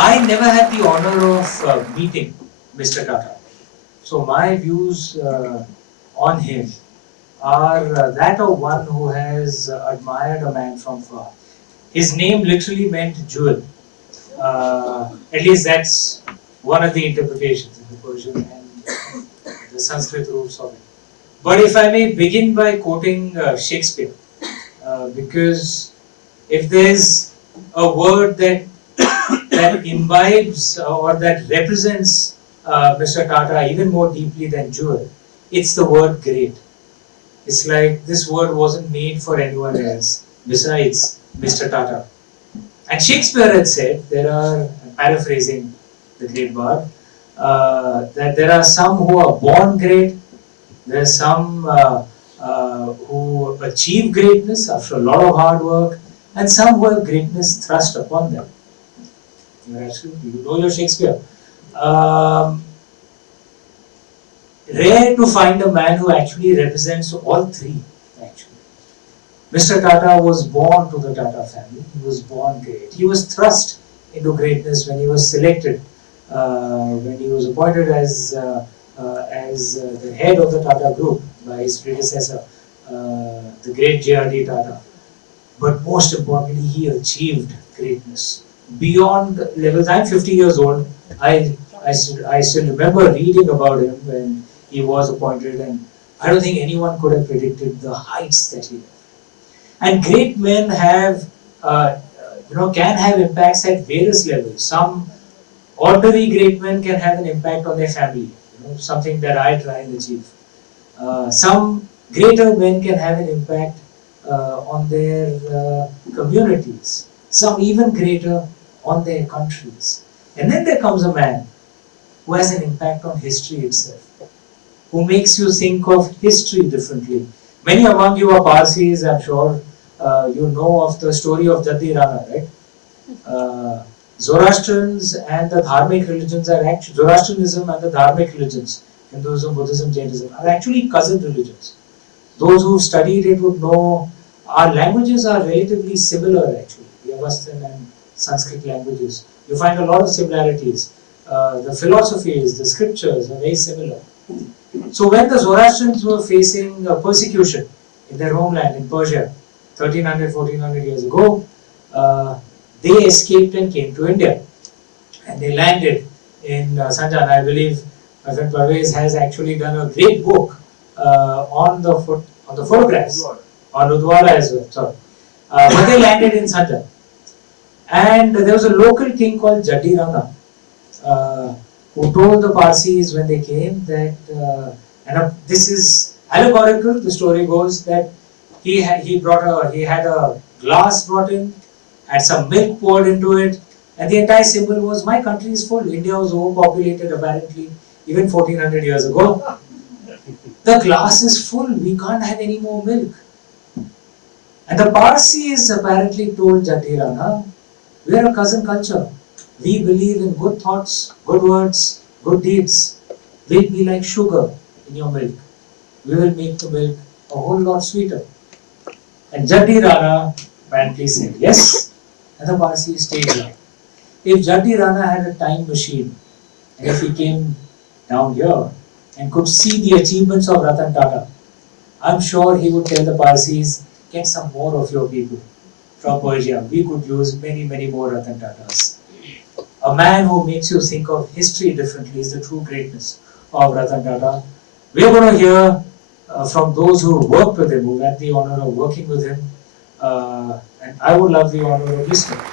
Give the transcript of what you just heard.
I never had the honor of meeting Mr. Tata. So my views on him are that of one who has admired a man from far. His name literally meant jewel. At least that's one of the interpretations in the Persian and the Sanskrit roots of it. But if I may begin by quoting Shakespeare, because if there's a word that imbibes or that represents Mr. Tata even more deeply than jewel, it's the word great. It's like this word wasn't made for anyone else besides Mr. Tata. And Shakespeare had said, I'm paraphrasing the great bard, that there are some who are born great, there are some who achieve greatness after a lot of hard work, and some who have greatness thrust upon them. You know your Shakespeare. Rare to find a man who actually represents all three, actually. Mr. Tata was born to the Tata family. He was born great. He was thrust into greatness when he was selected, when he was appointed as the head of the Tata group by his predecessor, the great J.R.D. Tata. But most importantly, he achieved greatness beyond levels. I'm 50 years old. I still remember reading about him when he was appointed, and I don't think anyone could have predicted the heights that he left. And great men have, can have impacts at various levels. Some ordinary great men can have an impact on their family, something that I try and achieve. Some greater men can have an impact on their communities. Some even greater on their countries. And then there comes a man who has an impact on history itself, who makes you think of history differently. Many among you are Parsis, I'm sure you know of the story of Jati Rana, right? Zoroastrians and the Dharmic religions are actually, Zoroastrianism and the Dharmic religions, Hinduism, Buddhism, Jainism, are actually cousin religions. Those who've studied it would know our languages are relatively similar actually, the Avestan and Sanskrit languages. You find a lot of similarities. The philosophies, the scriptures are very similar. So when the Zoroastrians were facing persecution in their homeland in Persia, 1300, 1400 years ago, they escaped and came to India. And they landed in Sanjan. I believe my friend Parvez has actually done a great book on the photographs, on Udwara as well. Sorry. But they landed in Sanjan. And there was a local king called Jati Rana, who told the Parsis when they came that, this is allegorical, the story goes that he had a glass brought in, had some milk poured into it, and the entire symbol was, my country is full. India was overpopulated apparently, even 1400 years ago. The glass is full, we can't have any more milk. And the Parsis apparently told Jati Rana, we are a cousin culture. We believe in good thoughts, good words, good deeds. We'll be like sugar in your milk. We will make the milk a whole lot sweeter. And Jati Rana apparently said yes, and the Parsis stayed there. If Jati Rana had a time machine, and if he came down here and could see the achievements of Ratan Tata, I'm sure he would tell the Parsis, get some more of your people from Persia. We could use many, many more Ratan Tatas. A man who makes you think of history differently is the true greatness of Ratan Tata. We are going to hear from those who worked with him, who had the honor of working with him, and I would love the honor of listening to